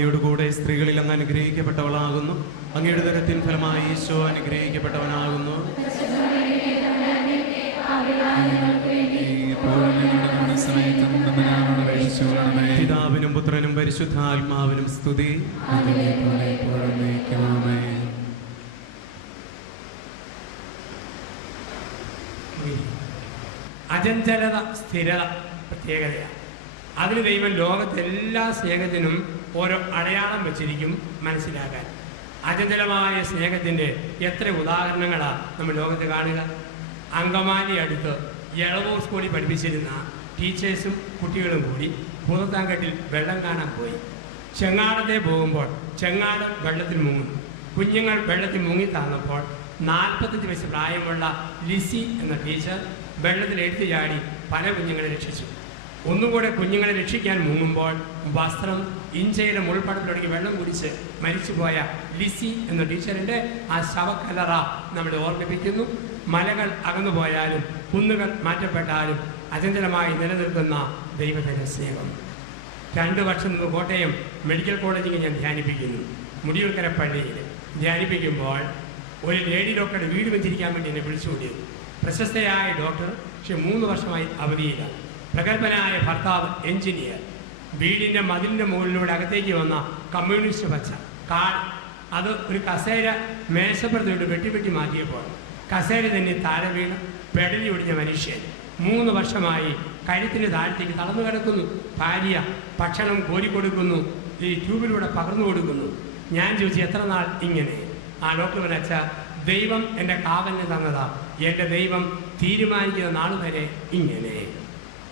അങ്ങയുടെ കൂടെ സ്ത്രീകളിൽ അങ്ങ് അനുഗ്രഹിക്കപ്പെട്ടവളാകുന്നു. അങ്ങയുടെ ഉദരത്തിൻ ഫലമായി ഈശോ അനുഗ്രഹിക്കപ്പെട്ടവനാകുന്നു. പിതാവിനും പുത്രനും പരിശുദ്ധാത്മാവിനും സ്തുതി. അചഞ്ചലത, സ്ഥിരത പ്രത്യേകതയാണ്. അതിന് ദൈവം ലോകത്തെല്ലാ സ്നേഹത്തിനും ഓരോ അടയാളം വെച്ചിരിക്കും മനസ്സിലാക്കാൻ. അചഞ്ചലമായ സ്നേഹത്തിൻ്റെ എത്ര ഉദാഹരണങ്ങളാണ് നമ്മൾ ലോകത്ത് കാണുക. അങ്കമാലി അടുത്ത് എളവൂർ സ്കൂളിൽ പഠിപ്പിച്ചിരുന്ന ടീച്ചേഴ്സും കുട്ടികളും കൂടി ഭൂതത്താൻകെട്ടിൽ വെള്ളം കാണാൻ പോയി. ചെങ്ങാടത്തെ പോകുമ്പോൾ ചെങ്ങാടം വെള്ളത്തിൽ മുങ്ങുന്നു. കുഞ്ഞുങ്ങൾ വെള്ളത്തിൽ മുങ്ങി താന്നപ്പോൾ 45 വയസ്സ് പ്രായമുള്ള ലിസി എന്ന ടീച്ചർ വെള്ളത്തിൽ എടുത്തു ചാടി പല കുഞ്ഞുങ്ങളെ രക്ഷിച്ചു. ഒന്നുകൂടെ കുഞ്ഞുങ്ങളെ രക്ഷിക്കാൻ മുങ്ങുമ്പോൾ വസ്ത്രം ഇഞ്ചയുടെ മുൾപ്പടത്തിലൊടുക്കി വെള്ളം കുടിച്ച് മരിച്ചുപോയ ലിസി എന്ന ടീച്ചറിൻ്റെ ആ ശവക്കലറ നമ്മളെ ഓർമ്മിപ്പിക്കുന്നു. മലകൾ അകന്നുപോയാലും കുന്നുകൾ മാറ്റപ്പെട്ടാലും അചഞ്ചലമായി നിലനിൽക്കുന്ന ദൈവത്തിൻ്റെ സ്നേഹം. 2 വർഷം മുമ്പ് കോട്ടയം മെഡിക്കൽ കോളേജിൽ ഞാൻ ധ്യാനിപ്പിക്കുന്നു. മുടിയൂർക്കര പള്ളിയിൽ ധ്യാനിപ്പിക്കുമ്പോൾ ഒരു ലേഡി ഡോക്ടറുടെ വീട് വെച്ചിരിക്കാൻ വേണ്ടി എന്നെ വിളിച്ചുകൂടിയത്. പ്രശസ്തയായ ഡോക്ടർ, പക്ഷെ 3 വർഷമായി അവധിയിലാണ്. പ്രഗത്ഭനായ ഭർത്താവ് എഞ്ചിനീയർ. വീടിൻ്റെ മതിലിൻ്റെ മുകളിലൂടെ അകത്തേക്ക് വന്ന കമ്മ്യൂണിസ്റ്റ് പച്ച കാർഡ് അത് ഒരു കസേര മേശപ്പുറത്തോട്ട് വെട്ടി മാറ്റിയപ്പോൾ കസേര തന്നെ താഴെ വീണ് പെടലി ഒടിഞ്ഞ മനുഷ്യൻ 3 വർഷമായി കഴുത്തിന് താഴത്തേക്ക് തളർന്നു കിടക്കുന്നു. ഭാര്യ ഭക്ഷണം കോരിക്കൊടുക്കുന്നു, ഈ ട്യൂബിലൂടെ പകർന്നു കൊടുക്കുന്നു. ഞാൻ ചോദിച്ചു, എത്ര നാൾ ഇങ്ങനെ? ആ ഡോക്ടർ പറഞ്ഞ, ദൈവം എൻ്റെ കാവലിന് തന്നതാ, എൻ്റെ ദൈവം തീരുമാനിക്കുന്ന നാൾ വരെ ഇങ്ങനെ.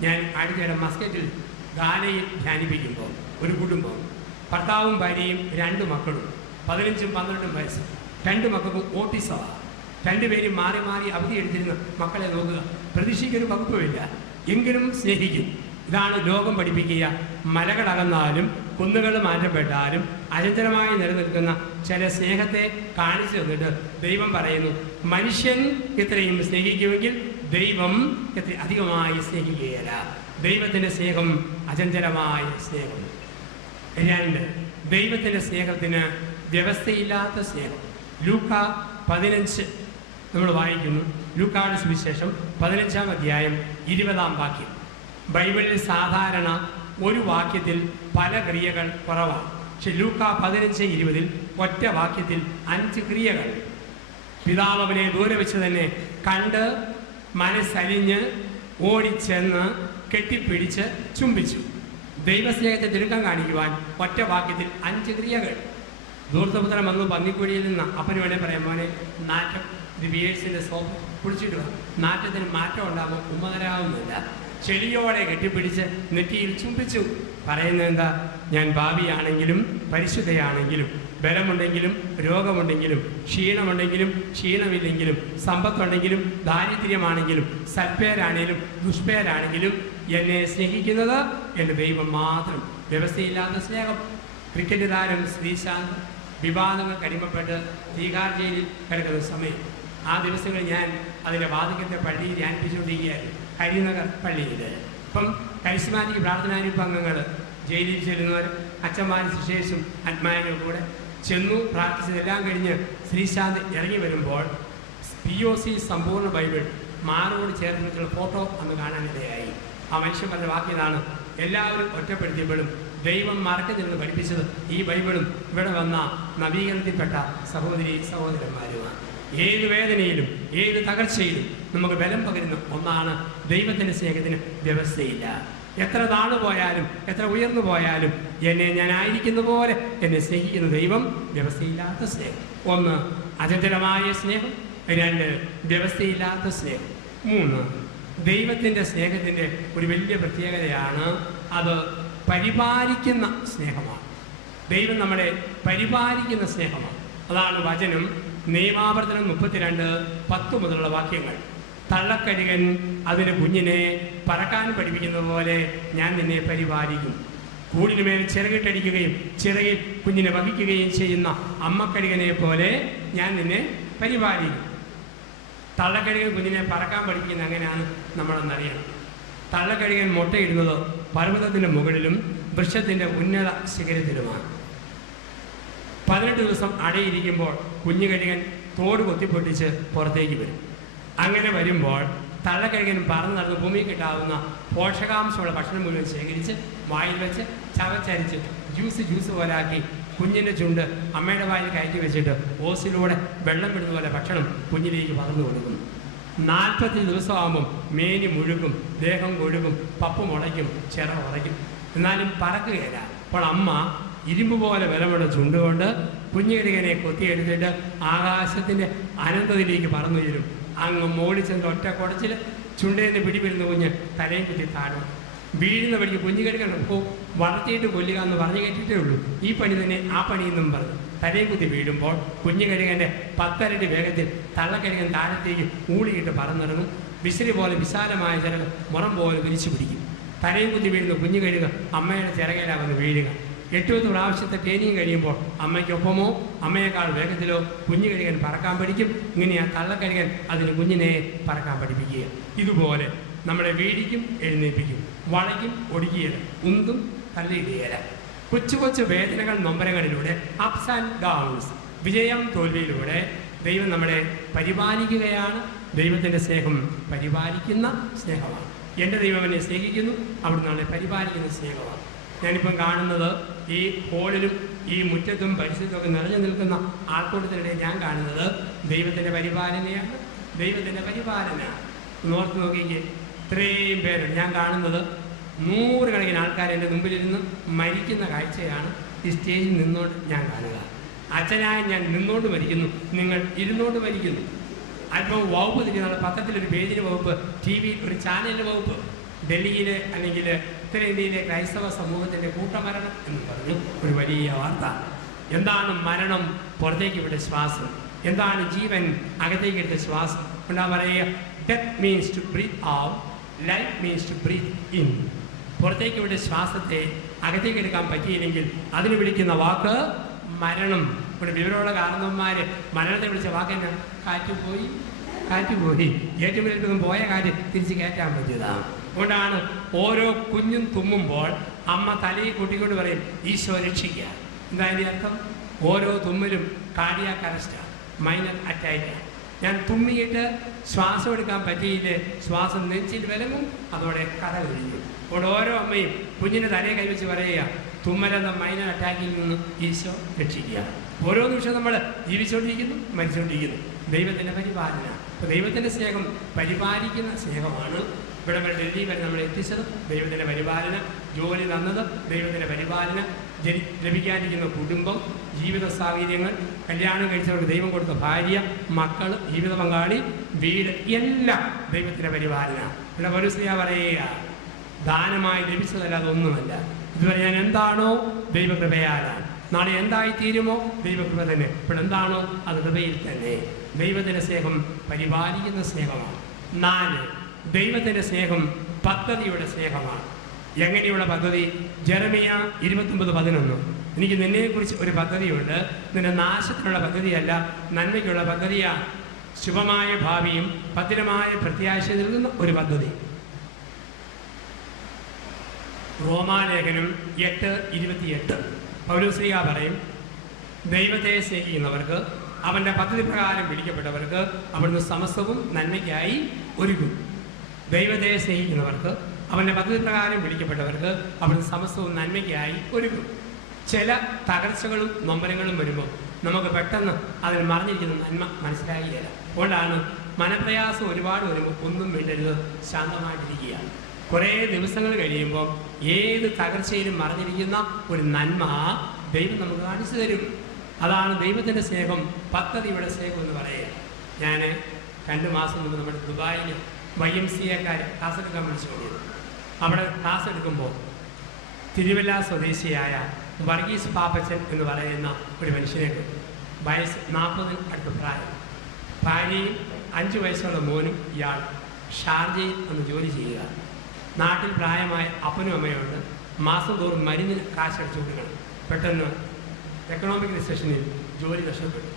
ഞാൻ അടുത്തിടെ മസ്കറ്റിൽ ഗാനയിൽ ധ്യാനിപ്പിക്കുമ്പോൾ ഒരു കുടുംബം, ഭർത്താവും ഭാര്യയും 2 മക്കളും 15ഉം 12ഉം വയസ്സ്. 2 മക്കൾക്കും ഓട്ടിസമാണ്. 2 പേരും മാറി മാറി അവധി എടുത്തിരുന്ന മക്കളെ നോക്കുക. പ്രതീക്ഷിക്കൊരു വകുപ്പുമില്ല, എങ്കിലും സ്നേഹിക്കും. ഇതാണ് ലോകം പഠിപ്പിക്കുക. മലകളകന്നാലും കുന്നുകൾ മാറ്റപ്പെട്ടാലും അചഞ്ചലമായി നിലനിൽക്കുന്ന ചില സ്നേഹത്തെ കാണിച്ചു തന്നിട്ട് ദൈവം പറയുന്നു, മനുഷ്യൻ ഇത്രയും സ്നേഹിക്കുമെങ്കിൽ ദൈവം എത്ര അധികമായി സ്നേഹിക്കുകയില്ല. ദൈവത്തിൻ്റെ സ്നേഹം അചഞ്ചലമായ സ്നേഹം. 2, ദൈവത്തിൻ്റെ സ്നേഹത്തിന് വ്യവസ്ഥയില്ലാത്ത സ്നേഹം. ലൂക്ക 15 നമ്മൾ വായിക്കുന്നു. ലൂക്കായുടെ സുവിശേഷം 15-ാം അധ്യായം 20-ാം വാക്യം. ബൈബിളിൽ സാധാരണ ഒരു വാക്യത്തിൽ പല ക്രിയകൾ കുറവാണ്. പക്ഷെ ലൂക്ക 15:20 ഒറ്റ വാക്യത്തിൽ 5 ക്രിയകൾ. പിതാവ് അവനെ ദൂരെ വെച്ച് തന്നെ കണ്ട് മനസ്സലിഞ്ഞ് ഓടിച്ചെന്ന് കെട്ടിപ്പിടിച്ച് ചുംബിച്ചു. ദൈവസ്നേഹത്തെ തിരുക്കം കാണിക്കുവാൻ ഒറ്റ വാക്യത്തിൽ 5 ക്രിയകൾ. ധൂർത്തപുത്രൻ വന്നു പന്നിക്കുഴിയിൽ നിന്ന് അപ്പന് വേണേൽ പറയാം, മോനെ നാറ്റം, ഇത് ബിയേഴ്സിൻ്റെ സോപ്പ് കുടിച്ചിട്ട് നാറ്റത്തിന് മാറ്റം ഉണ്ടാകുമ്പോൾ ഉമ്മതരാകുന്നില്ല. ചെളിയോടെ കെട്ടിപ്പിടിച്ച് നെറ്റിയിൽ ചുംബിച്ചു. പറയുന്നത് എന്താ? ഞാൻ ഭാവിയാണെങ്കിലും പരിശുദ്ധയാണെങ്കിലും ബലമുണ്ടെങ്കിലും രോഗമുണ്ടെങ്കിലും ക്ഷീണമുണ്ടെങ്കിലും ക്ഷീണമില്ലെങ്കിലും സമ്പത്തുണ്ടെങ്കിലും ദാരിദ്ര്യമാണെങ്കിലും സൽപ്പേരാണെങ്കിലും ദുഷ്പേരാണെങ്കിലും എന്നെ സ്നേഹിക്കുന്നത് എൻ്റെ ദൈവം മാത്രം. വ്യവസ്ഥയില്ലാത്ത സ്നേഹം. ക്രിക്കറ്റ് താരം ശ്രീശാന്ത് വിവാദങ്ങൾ കടിമപ്പെട്ട് തീഹാർ ജയിലിൽ കിടക്കുന്ന സമയം, ആ ദിവസങ്ങളിൽ ഞാൻ അതിൻ്റെ വാതിക്കത്തെ പള്ളിയിൽ ധ്യാനിപ്പിച്ചുകൊണ്ടിരിക്കുകയായിരുന്നു, ഹരിനഗർ പള്ളിയിൽ. ഇപ്പം കരിസ്മാറ്റിക് പ്രാർത്ഥനാരൂപ അംഗങ്ങൾ ജയിലിൽ ചെല്ലുന്നവർ അച്ഛന്മാർ സിസ്റ്റേഴ്സും ആത്മാവിനും കൂടെ ചെന്നു പ്രാർത്ഥിച്ചതെല്ലാം കഴിഞ്ഞ് ശ്രീശാന്ത് ഇറങ്ങി വരുമ്പോൾ POC സമ്പൂർണ്ണ ബൈബിൾ മാറോട് ചേർന്ന് വെച്ചുള്ള ഫോട്ടോ അന്ന് കാണാനിടയായി. ആ മനുഷ്യൻ പറഞ്ഞ വാക്യതാണ്, എല്ലാവരും ഒറ്റപ്പെടുത്തിയപ്പോഴും ദൈവം മറക്കത്തില്ലെന്ന് പഠിപ്പിച്ചത് ഈ ബൈബിളും ഇവിടെ വന്ന നവീകരണത്തിൽപ്പെട്ട സഹോദരി സഹോദരന്മാരുമാണ്. ഏത് വേദനയിലും ഏത് തകർച്ചയിലും നമുക്ക് ബലം പകരുന്ന ഒന്നാണ് ദൈവത്തിൻ്റെ സ്നേഹത്തിന് വ്യവസ്ഥയില്ല. എത്ര താണു പോയാലും എത്ര ഉയർന്നു പോയാലും എന്നെ ഞാൻ ആയിരിക്കുന്ന പോലെ എന്നെ സ്നേഹിക്കുന്ന ദൈവം. വ്യവസ്ഥയില്ലാത്ത സ്നേഹം. 1 അചഞ്ചലമായ സ്നേഹം. 2 വ്യവസ്ഥയില്ലാത്ത സ്നേഹം. 3 ദൈവത്തിൻ്റെ സ്നേഹത്തിൻ്റെ ഒരു വലിയ പ്രത്യേകതയാണ്, അത് പരിപാലിക്കുന്ന സ്നേഹമാണ്. ദൈവം നമ്മളെ പരിപാലിക്കുന്ന സ്നേഹമാണ്. അതാണ് വചനം. നിയമാവർത്തനം 32:10 മുതലുള്ള വാക്യങ്ങൾ. തള്ളക്കഴുകൻ അതിന് കുഞ്ഞിനെ പറക്കാൻ പഠിപ്പിക്കുന്നത് പോലെ ഞാൻ നിന്നെ പരിപാലിക്കും. കൂടിനുമേൽ ചിറകിട്ടടിക്കുകയും ചിറകിൽ കുഞ്ഞിനെ വഹിക്കുകയും ചെയ്യുന്ന അമ്മക്കഴുകനെ പോലെ ഞാൻ നിന്നെ പരിപാലിക്കും. തള്ളക്കഴുകൻ കുഞ്ഞിനെ പറക്കാൻ പഠിപ്പിക്കുന്നത് അങ്ങനെയാണ് നമ്മളെന്നറിയണം. തള്ളക്കഴുകൻ മുട്ടയിടുന്നത് പർവ്വതത്തിൻ്റെ മുകളിലും വൃക്ഷത്തിൻ്റെ ഉന്നത ശിഖരത്തിലുമാണ്. 18 ദിവസം അടയിരിക്കുമ്പോൾ കുഞ്ഞുകഴുകൻ തോട് കൊത്തിപ്പൊട്ടിച്ച് പുറത്തേക്ക് വരും. അങ്ങനെ വരുമ്പോൾ തള്ളക്കഴുകൻ പറന്ന് നടന്ന് ഭൂമിയിൽ കിട്ടാവുന്ന പോഷകാംശമുള്ള ഭക്ഷണം മുഴുവൻ ശേഖരിച്ച് വായിൽ വെച്ച് ചവച്ചരിച്ച് ജ്യൂസ് പോലാക്കി കുഞ്ഞിൻ്റെ ചുണ്ട് അമ്മയുടെ വായിൽ കയറ്റി വെച്ചിട്ട് ഓസിലൂടെ വെള്ളം വിടുന്ന പോലെ ഭക്ഷണം കുഞ്ഞിലേക്ക് പകർന്നു കൊടുക്കുന്നു. 40 ദിവസമാകുമ്പം മേനി മുഴുകും, ദേഹം കൊഴുകും, പപ്പ് മുളയ്ക്കും, ചിറ ഉറയ്ക്കും, എന്നാലും പറക്കുകയില്ല. അപ്പോൾ അമ്മ ഇരുമ്പ് പോലെ ബലമുള്ള ചുണ്ടുകൊണ്ട് കുഞ്ഞുകഴുകനെ കൊത്തിയെടുത്തിട്ട് ആകാശത്തിൻ്റെ അനന്തത്തിലേക്ക് പറന്നുയരും. അങ്ങ് മോളിച്ചെന്ന് ഒറ്റ കുടച്ചിൽ ചുണ്ടേന്ന് പിടിപിരുന്ന കുഞ്ഞ് തലയും കുത്തി താഴും. വീഴുന്ന വഴിക്ക് കുഞ്ഞുകഴുകൻ വളർത്തിയിട്ട് കൊല്ലുക എന്ന് പറഞ്ഞു കേട്ടിട്ടേ ഉള്ളൂ. ഈ പണി തന്നെ ആ പണിയെന്നും പറഞ്ഞു തലയും കുത്തി വീഴുമ്പോൾ കുഞ്ഞുകഴുകൻ്റെ 10 ഇരട്ടി വേഗത്തിൽ തള്ളക്കഴുകൻ താഴത്തേക്ക് ഊളിയിട്ട് പറന്നിറങ്ങും. വിസിരി പോലെ വിശാലമായ ചില മുറം പോലെ വിരിച്ചു പിടിക്കും. തലയും കുത്തി വീഴുന്ന കുഞ്ഞുകഴുക അമ്മയുടെ ചിറകയിലാവുന്ന വീഴുക. 8 പ്രാവശ്യത്തെ ട്രെയിനിങ് കഴിയുമ്പോൾ അമ്മയ്ക്കൊപ്പമോ അമ്മയെക്കാൾ വേഗത്തിലോ കുഞ്ഞുകഴുകൻ പറക്കാൻ പഠിക്കും. ഇങ്ങനെയാ തള്ളക്കഴുകൻ അതിന് കുഞ്ഞിനെ പറക്കാൻ പഠിപ്പിക്കുക. ഇതുപോലെ നമ്മളെ വീടിക്കും, എഴുന്നേൽപ്പിക്കും, വളയ്ക്കും, ഒടുക്കിയില്ല, ഉന്തും തള്ളിയിടുകയില്ല. കൊച്ചു കൊച്ചു വേദനകൾ നൊമ്പരങ്ങളിലൂടെ അപ്സ് ആൻഡ് ഡൗൺസ്, വിജയം തോൽവിയിലൂടെ ദൈവം നമ്മളെ പരിപാലിക്കുകയാണ്. ദൈവത്തിൻ്റെ സ്നേഹം പരിപാലിക്കുന്ന സ്നേഹമാണ്. എൻ്റെ ദൈവം എന്നെ സ്നേഹിക്കുന്നു, അവിടുന്ന് നമ്മളെ പരിപാലിക്കുന്ന സ്നേഹമാണ്. ഞാനിപ്പം കാണുന്നത് ഈ ഹോളിലും ഈ മുറ്റത്തും പരിസരത്തുമൊക്കെ നിറഞ്ഞു നിൽക്കുന്ന ആൾക്കൂട്ടത്തിനിടെ ഞാൻ കാണുന്നത് ദൈവത്തിൻ്റെ പരിപാലനയാണ്. ദൈവത്തിൻ്റെ പരിപാലന നോർത്ത് നോക്കിക്ക് ഇത്രയും പേരുണ്ട്. ഞാൻ കാണുന്നത് 100 കണക്കിന് ആൾക്കാർ എൻ്റെ മുമ്പിലിരുന്ന് മരിക്കുന്ന കാഴ്ചയാണ് ഈ സ്റ്റേജിൽ നിന്നുകൊണ്ട് ഞാൻ കാണുക. അച്ഛനായ ഞാൻ നിന്നുകൊണ്ട് മരിക്കുന്നു, നിങ്ങൾ ഇരുന്നുകൊണ്ട് മരിക്കുന്നു. അല്പം വകുപ്പ് തിരിക്കുന്ന പത്രത്തിലൊരു പേജിന് വകുപ്പ്, ടി വിയിൽ ഒരു ചാനലിൻ്റെ വകുപ്പ്, ഡൽഹിയിലെ അല്ലെങ്കിൽ ഉത്തരേന്ത്യയിലെ ക്രൈസ്തവ സമൂഹത്തിൻ്റെ കൂട്ടമരണം എന്ന് പറഞ്ഞു ഒരു വലിയ വാർത്ത. എന്താണ് മരണം? പുറത്തേക്ക് വിട്ട ശ്വാസം. എന്താണ് ജീവൻ? അകത്തേക്ക് എടുത്ത ശ്വാസം. എന്താ പറയുക? Death means to breathe out, life means to breathe in. പുറത്തേക്ക് വിട്ട ശ്വാസത്തെ അകത്തേക്ക് എടുക്കാൻ പറ്റിയില്ലെങ്കിൽ അതിന് വിളിക്കുന്ന വാക്ക് മരണം. ഇവിടെ വിവരമുള്ള കാരണവന്മാർ മരണത്തെ വിളിച്ച വാക്ക് തന്നെ കാറ്റുപോയി. ഏറ്റവും വലിയ പോയ കാറ്റ് തിരിച്ച് കയറ്റാൻ പറ്റിയതാണ്. അതുകൊണ്ടാണ് ഓരോ കുഞ്ഞും തുമ്മുമ്പോൾ അമ്മ തലയിൽ കൂട്ടിക്കൊണ്ട് പറയും ഈശോ രക്ഷിക്കുക. എന്താ അതിൻ്റെ അർത്ഥം? ഓരോ തുമ്മലും കാർഡിയാക് അറസ്റ്റാണ്, മൈനർ അറ്റാക്കാണ്. ഞാൻ തുമ്മിയിട്ട് ശ്വാസം എടുക്കാൻ പറ്റിയില്ലേ, ശ്വാസം നെഞ്ചിൽ വിലങ്ങും, അതോടെ കഥ കഴിഞ്ഞു. അതുകൊണ്ട് ഓരോ അമ്മയും കുഞ്ഞിൻ്റെ തലയെ കൈവച്ച് പറയുക തുമ്മലെന്ന മൈനർ അറ്റാക്കിൽ നിന്ന് ഈശോ രക്ഷിക്കുക. ഓരോ നിമിഷം നമ്മൾ ജീവിച്ചുകൊണ്ടിരിക്കുന്നു, മരിച്ചുകൊണ്ടിരിക്കുന്നു. ദൈവത്തിൻ്റെ പരിപാലന. അപ്പോൾ ദൈവത്തിൻ്റെ സ്നേഹം പരിപാലിക്കുന്ന സ്നേഹമാണ്. ഇവിടെ ഡൽഹി വരെ നമ്മൾ എത്തിച്ചത് ദൈവത്തിൻ്റെ പരിപാലന. ജോലി തന്നത് ദൈവത്തിൻ്റെ പരിപാലന. ലഭിക്കാനിരിക്കുന്ന കുടുംബം, ജീവിത സാഹചര്യങ്ങൾ, കല്യാണം കഴിച്ചവർക്ക് ദൈവം കൊടുത്ത ഭാര്യ, മക്കൾ, ജീവിത പങ്കാളി, വീട്, എല്ലാം ദൈവത്തിൻ്റെ പരിപാലന. ഇവിടെ പൗലോസ് പറയുക ദാനമായി ലഭിച്ചതല്ലാതെ ഒന്നുമല്ല. ഇതുവരെ ഞാൻ എന്താണോ ദൈവകൃപയാലാണ്, നാളെ എന്തായിത്തീരുമോ ദൈവകൃപ തന്നെ. ഇപ്പോൾ എന്താണോ അത് കൃപയിൽ തന്നെ. ദൈവത്തിൻ്റെ സ്നേഹം പരിപാലിക്കുന്ന സ്നേഹമാണ്. 4, ദൈവത്തിൻ്റെ സ്നേഹം പദ്ധതിയുടെ സ്നേഹമാണ്. എങ്ങനെയുള്ള പദ്ധതി? ജെറമിയ 29:11. എനിക്ക് നിന്നെക്കുറിച്ച് ഒരു പദ്ധതിയുണ്ട്, നിന്റെ നാശത്തിനുള്ള പദ്ധതിയല്ല, നന്മയ്ക്കുള്ള പദ്ധതിയാണ്. ശുഭമായ ഭാവിയും ഭദ്രമായ പ്രത്യാശ നൽകുന്ന ഒരു പദ്ധതി. റോമാലേഖനം 8:28 പൗലോസ് പറയും ദൈവത്തെ സ്നേഹിക്കുന്നവർക്ക്, അവൻ്റെ പദ്ധതി പ്രകാരം വിളിക്കപ്പെട്ടവർക്ക് അവിടുന്ന് സമസ്തവും നന്മയ്ക്കായി ഒരുക്കും. ദൈവത്തെ സ്നേഹിക്കുന്നവർക്ക്, അവൻ്റെ പദ്ധതി പ്രകാരം വിളിക്കപ്പെട്ടവർക്ക് അവിടുന്ന് സമസ്തവും നന്മയ്ക്കായി ഒരുക്കും. ചില തകർച്ചകളും നൊമ്പരങ്ങളും വരുമ്പോൾ നമുക്ക് പെട്ടെന്ന് അതിൽ മറിഞ്ഞിരിക്കുന്ന നന്മ മനസ്സിലാകില്ല. അതുകൊണ്ടാണ് മനപ്രയാസം ഒരുപാട് വരുമ്പോൾ ഒന്നും വേണ്ടരുത്, ശാന്തമായിട്ടിരിക്കുക. കുറേ ദിവസങ്ങൾ കഴിയുമ്പോൾ ഏത് തകർച്ചയിലും മറിഞ്ഞിരിക്കുന്ന ഒരു നന്മ ദൈവം നമുക്ക് കാണിച്ചു തരും. അതാണ് ദൈവത്തിൻ്റെ സ്നേഹം, പദ്ധതിയുടെ സ്നേഹം എന്ന് പറയുക. ഞാൻ 2 മാസം മുമ്പ് നമ്മുടെ ദുബായിൽ YMCAക്കാർ ക്ലാസ് എടുക്കാൻ വിളിച്ചു കൊണ്ടിരുന്നു. അവിടെ ക്ലാസ് എടുക്കുമ്പോൾ തിരുവല്ല സ്വദേശിയായ വർഗീസ് പാപ്പച്ചൻ എന്ന് പറയുന്ന ഒരു മനുഷ്യനെ വയസ്സ് 40 അടുത്ത പ്രായം, ഭാര്യയും 5 വയസ്സുള്ള മോനും ഇയാൾ ഷാർജയിൽ ഒന്ന് ജോലി ചെയ്യുക. നാട്ടിൽ പ്രായമായ അപ്പനും അമ്മയുണ്ട്. മാസം തോറും മരുന്നിന് കാശടിച്ചു കൊടുക്കണം. പെട്ടെന്ന് എക്കണോമിക് റിസഷനിൽ ജോലി നഷ്ടപ്പെട്ടു.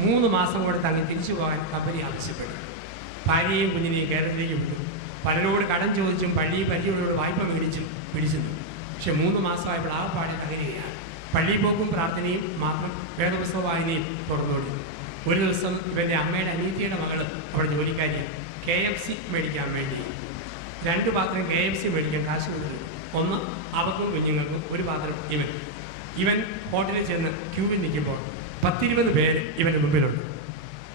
3 മാസം കൂടെ തങ്ങി തിരിച്ചു പോകാൻ കമ്പനി ആവശ്യപ്പെട്ടു. ഭാര്യയും കുഞ്ഞിനെയും കേരളത്തിലേക്ക് വിട്ടു. പലരോട് കടം ചോദിച്ചും പള്ളിയിൽ പരിചയമുള്ളവരോട് വായ്പ മേടിച്ചും പിടിച്ചു. പക്ഷെ 3 മാസമായപ്പോൾ ആ പാടെ തകരുകയാണ്. പള്ളിയിൽ പോക്കും പ്രാർത്ഥനയും മാത്രം വേദപുസ്തക വായനയും തുറന്നുകൊടുക്കും. ഒരു ദിവസം ഇവൻ്റെ അമ്മയുടെ അനിയത്തിയുടെ മകൾ അവിടെ ജോലിക്കാരിയാണ്. KFC മേടിക്കാൻ വേണ്ടി 2 പാത്രം KFC മേടിക്കാൻ കാശ് കൊടുത്തു. ഒന്ന് അവക്കും കുഞ്ഞുങ്ങൾക്കും, ഒരു പാത്രം ഇവൻ ഹോട്ടലിൽ ചെന്ന് ക്യൂവിൽ നിൽക്കുമ്പോൾ 10-20 പേര് ഇവൻ്റെ മുമ്പിലുണ്ട്.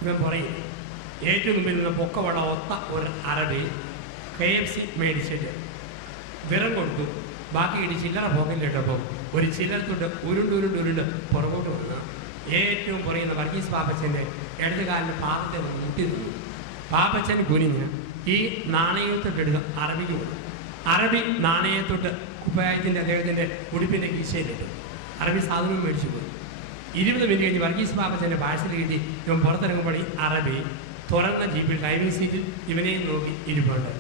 ഇവൻ പറയും ഏറ്റവും മുമ്പിൽ നിന്ന് പൊക്കമുള്ള ഒത്ത ഒരു അറബി KFC മേടിച്ചിട്ട് വിറം കൊടുത്തു. ബാക്കി ഇടി ചില്ലറ പോക്കറ്റിലിട്ടപ്പോൾ ഒരു ചില്ലറത്തോട്ട് ഉരുണ്ട് പുറകോട്ട് വന്ന് ഏറ്റവും പറയുന്ന വർഗീസ് പാപ്പച്ചൻ്റെ ഇടതുകാലിന് പാദത്തെ വന്ന് മുട്ടി നിന്നു. പാപ്പച്ചൻ കുനിഞ്ഞ് ഈ നാണയത്തൊട്ടെടുത്ത് അറബിക്ക് കൊടുത്തു. അറബി നാണയത്തൊട്ട് കുപ്പായത്തിൻ്റെ അദ്ദേഹത്തിൻ്റെ ഉടുപ്പിൻ്റെ കീശയിലിട്ടു. അറബി സാധനവും മേടിച്ചു പോയി. 20 മിനിറ്റ് കഴിഞ്ഞ് വർഗീസ് പാപ്പച്ചൻ്റെ പാഴ്സൽ കിട്ടി. ഇവൻ പുറത്തിറങ്ങുമ്പോൾ ഈ അറബി തുറന്ന ജീപ്പിൽ ഡ്രൈവിംഗ് സീറ്റിൽ ഇവനെയും നോക്കി ഇരിപ്പുണ്ട്.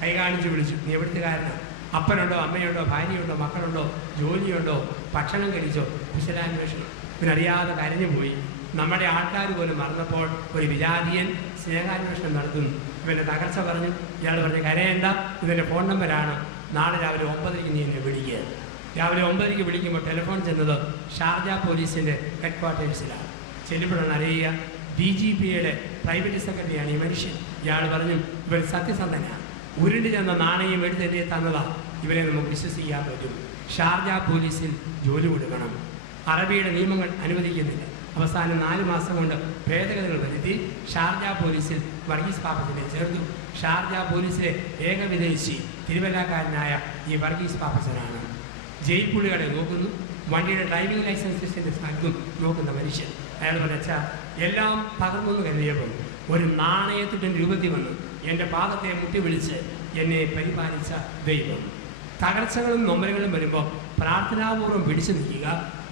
കൈ കാണിച്ച് വിളിച്ചു, നീ എവിടുത്തുകാരനാണ്? അപ്പനുണ്ടോ, അമ്മയുണ്ടോ, ഭാര്യയുണ്ടോ, മക്കളുണ്ടോ, ജോലിയുണ്ടോ, ഭക്ഷണം കഴിച്ചോ? കുശലാന്വേഷണം. ഇവനറിയാതെ കരഞ്ഞു പോയി. നമ്മുടെ ആൾക്കാർ പോലും മറന്നപ്പോൾ ഒരു വിജാതിയൻ സ്നേഹാന്വേഷണം നടത്തുന്നു. ഇവൻ്റെ തകർച്ച പറഞ്ഞു. ഇയാൾ പറഞ്ഞു, കരയേണ്ട, ഇതിൻ്റെ ഫോൺ നമ്പരാണ്, നാളെ രാവിലെ 9:00 നീ എന്നെ വിളിക്കുക. രാവിലെ 9:00 വിളിക്കുമ്പോൾ ടെലിഫോൺ ചെന്നത് ഷാർജ പോലീസിൻ്റെ ഹെഡ്ക്വാർട്ടേഴ്സിലാണ്. ചെല്ലുമ്പോഴാണ് അറിയുക DGPയുടെ പ്രൈവറ്റ് സെക്രട്ടറിയാണ് ഈ മനുഷ്യൻ. ഇയാൾ പറഞ്ഞു, ഇവൻ സത്യസന്ധനാണ്, ഉരുണ്ട് ചെന്ന നാണയം എടുത്തെന്നെ തന്നതാ, ഇവരെ നമുക്ക് വിശ്വസിക്കാൻ പറ്റും. ഷാർജ പോലീസിൽ ജോലി കൊടുക്കണം. അറബിയുടെ നിയമങ്ങൾ അനുവദിക്കുന്നില്ല. അവസാനം 4 മാസം കൊണ്ട് ഭേദഗതികൾ വരുത്തി ഷാർജ പോലീസിൽ വർഗീസ് പാപ്പച്ചനെ ചേർത്തു. ഷാർജ പോലീസിലെ ഏക വിദേശി തിരുവല്ലക്കാരനായ ഈ വർഗീസ് പാപ്പച്ചനാണ്. ജയിൽ പുള്ളികളെ നോക്കുന്നു, വണ്ടിയുടെ ഡ്രൈവിംഗ് ലൈസൻസ് ടെസ്റ്റിൻ്റെ സ്ഥലത്തും നോക്കുന്ന മനുഷ്യൻ. അയാൾ പറഞ്ഞാ എല്ലാം തകർന്നു കരുതിയപ്പോൾ ഒരു നാണയത്തിൻ്റെ രൂപത്തിൽ വന്നു എൻ്റെ പാദത്തെ മുട്ടി വിളിച്ച് എന്നെ പരിപാലിച്ച ദൈവം. തകർച്ചകളും നൊമ്പരങ്ങളും വരുമ്പോൾ പ്രാർത്ഥനാപൂർവ്വം പിടിച്ചു നിൽക്കുക.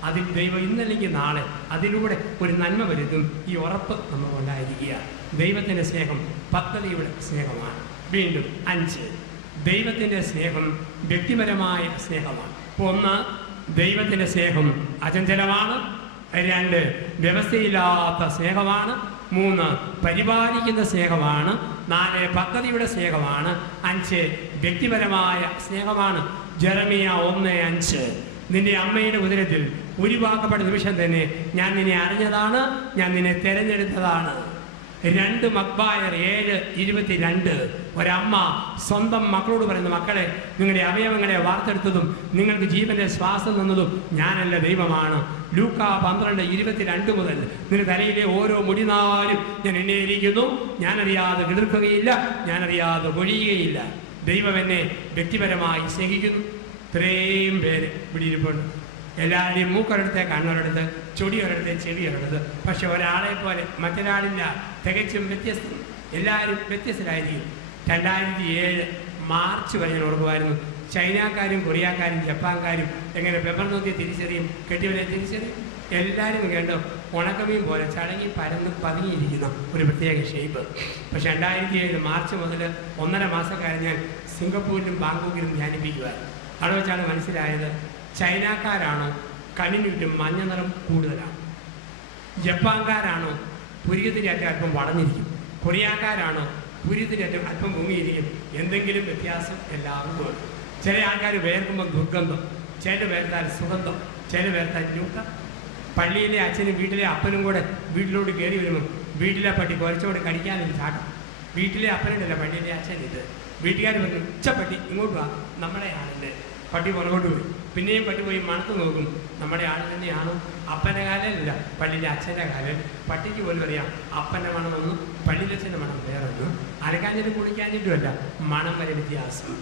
അതിൽ ദൈവം ഇന്നല്ലെങ്കിൽ നാളെ അതിലൂടെ ഒരു നന്മ വരുത്തും. ഈ ഉറപ്പ് നമുക്കുണ്ടായിരിക്കുക. ദൈവത്തിൻ്റെ സ്നേഹം പദ്ധതിയുടെ സ്നേഹമാണ്. വീണ്ടും 5, ദൈവത്തിൻ്റെ സ്നേഹം വ്യക്തിപരമായ സ്നേഹമാണ്. 1, ദൈവത്തിൻ്റെ സ്നേഹം അചഞ്ചലമാണ്. 2, വ്യവസ്ഥയില്ലാത്ത സ്നേഹമാണ്. 3, പരിപാലിക്കുന്ന സ്നേഹമാണ്. 4, പദ്ധതിയുടെ സ്നേഹമാണ്. 5, വ്യക്തിപരമായ സ്നേഹമാണ്. ജെറമിയ 1:5, നിന്റെ അമ്മയുടെ ഉദരത്തിൽ ഉരുവാക്കപ്പെട്ട നിമിഷം തന്നെ ഞാൻ നിന്നെ അറിഞ്ഞതാണ്, ഞാൻ നിന്നെ തിരഞ്ഞെടുത്തതാണ്. 2 മക്ബായർ 7:22, ഒരമ്മ സ്വന്തം മക്കളോട് പറയുന്ന, മക്കളെ, നിങ്ങളുടെ അവയവങ്ങളെ വാർത്തെടുത്തതും നിങ്ങൾക്ക് ജീവന്റെ ശ്വാസം തന്നതും ഞാനല്ല, ദൈവമാണ്. ലൂക്ക 12:22 മുതൽ നിന്റെ തലയിലെ ഓരോ മുടിനാരും ഞാൻ എണ്ണിയിരിക്കുന്നു, ഞാനറിയാതെ കിളിർക്കുകയില്ല, ഞാനറിയാതെ പൊഴിയുകയില്ല. ദൈവം എന്നെ വ്യക്തിപരമായി സ്നേഹിക്കുന്നു. ഇത്രയും പേര് ഇവിടെ ഇരിപ്പുണ്ട്. എല്ലാവരുടെയും മൂക്കൊരിടത്തെ, കണ്ണൊരിടത്ത്, ചൊടിയൊരിടത്ത്, ചെവിയൊരിടത്ത്. പക്ഷെ ഒരാളെ പോലെ മറ്റൊരാളില്ല, തികച്ചും വ്യത്യസ്തം. എല്ലാവരും വ്യത്യസ്തരായിരിക്കും. 2007 മാർച്ച് വരെ ഞാൻ ഓർക്കുമായിരുന്നു, ചൈനക്കാരും കൊറിയക്കാരും ജപ്പാൻകാരും എങ്ങനെ പെപ്പർ നോക്കി തിരിച്ചറിയും, കെട്ടിയവരെ തിരിച്ചറിയും. എല്ലാവരും കേട്ടോ ഉണക്കമീൻ പോലെ ചടങ്ങി പരന്ന് പതുങ്ങിയിരിക്കുന്ന ഒരു പ്രത്യേക ഷേപ്പ്. പക്ഷെ 2007 മാർച്ച് മുതൽ 1.5 മാസക്കാലം ഞാൻ സിംഗപ്പൂരിലും ബാങ്കോക്കിലും ധ്യാനിപ്പിക്കുമായിരുന്നു. അവിടെ വെച്ചാണ് മനസ്സിലായത്, ചൈനക്കാരാണോ കണ്ണിന് ചുറ്റും മഞ്ഞ നിറം കൂടുതലാണ്, ജപ്പാൻകാരാണോ പുരികത്തിൻ്റെ അറ്റം അല്പം വളഞ്ഞിരിക്കും, കൊറിയക്കാരാണോ പുരികത്തിൻ്റെ അറ്റം അല്പം മുങ്ങിയിരിക്കും. എന്തെങ്കിലും വ്യത്യാസം എല്ലാവർക്കും ഉണ്ട്. ചില ആൾക്കാർ വേർക്കുമ്പോൾ ദുർഗന്ധം, ചില വേർത്താൽ സുഗന്ധം, ചില വേർത്താൽ ഞൂക്ക. പള്ളിയിലെ അച്ഛനും വീട്ടിലെ അപ്പനും കൂടെ വീട്ടിലോട്ട് കയറി വരുമ്പോൾ വീട്ടിലെ പട്ടി കുറച്ചുകൂടെ കടിക്കാനൊരു ചാട്ടം. വീട്ടിലെ അപ്പനുണ്ടല്ല, പള്ളിയിലെ അച്ഛൻ ഇത്. വീട്ടുകാർ പറഞ്ഞു, ഉച്ചപ്പട്ടി ഇങ്ങോട്ട് വാ, നമ്മുടെ ആളിൻ്റെ. പട്ടി പുറകോട്ട് പോയി. പിന്നെയും പട്ടി പോയി മണത്ത് നോക്കും, നമ്മുടെ ആൾ തന്നെയാണോ? അപ്പൻ്റെ കാലല്ല, പള്ളിയിലെ അച്ഛൻ്റെ കാലം. പട്ടിക്ക് പോലും അറിയാം അപ്പൻ്റെ മണം ഒന്നും പള്ളിയിലെ അച്ഛൻ്റെ മണം വേറൊന്നും. അരക്കാഞ്ഞിട്ട് കുടിക്കാഞ്ഞിട്ടുമല്ല, മണം വരെ വ്യത്യാസം.